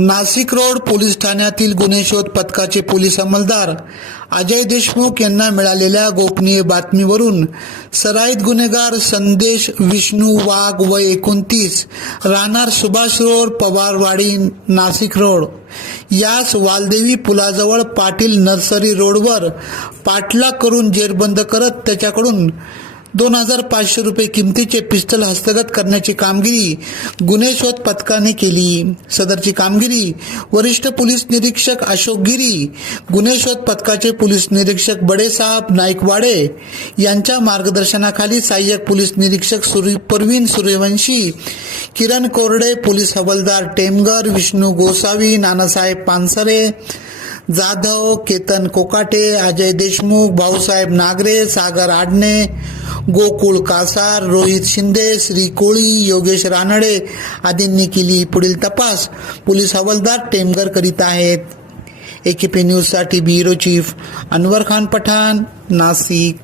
Nashik road police ठाण्यातील गुन्हे शोध पथकाचे पोलीस अंमलदार अजय देशमुख यांना मिळालेल्या गोपनीय बातमीवरून सराईत गुन्हेगार संदेश विष्णू वाघ व एकोणतीस राहणार सुभाष रोड पवारवाडी नाशिक रोड. यास वालदेवी पुलाजवळ पाटील नर्सरी रोडवर पाठलाग करून जेरबंद करत त्याच्याकडून दोन हजार पाचशे रुपये किमतीचे पिस्टल हस्तगत करण्याची कामगिरी गुन्हे शोध पथकाने केली. सदरची कामगिरी वरिष्ठ पोलीस निरीक्षक अशोक गिरी गुन्हे शोध पथकाचे पोलीस निरीक्षक बडेसाहेब नाईकवाडे यांच्या मार्गदर्शनाखाली सहाय्यक पोलीस निरीक्षक सुरी परवीन सूर्यवंशी किरण कोरडे पोलीस हवालदार टेमगर विष्णू गोसावी नानासाहेब पानसरे जाधव केतन कोकाटे अजय देशमुख भाऊसाहेब नागरे सागर आडणे गोकुळ कासार रोहित शिंदे श्री कोळी योगेश रानडे आदींनी केली पुढील तपास. पोलीस हवालदार टेमगर करीत आहेत. एकेपी न्यूजसाठी ब्युरो चीफ अनवर खान पठाण नाशिक.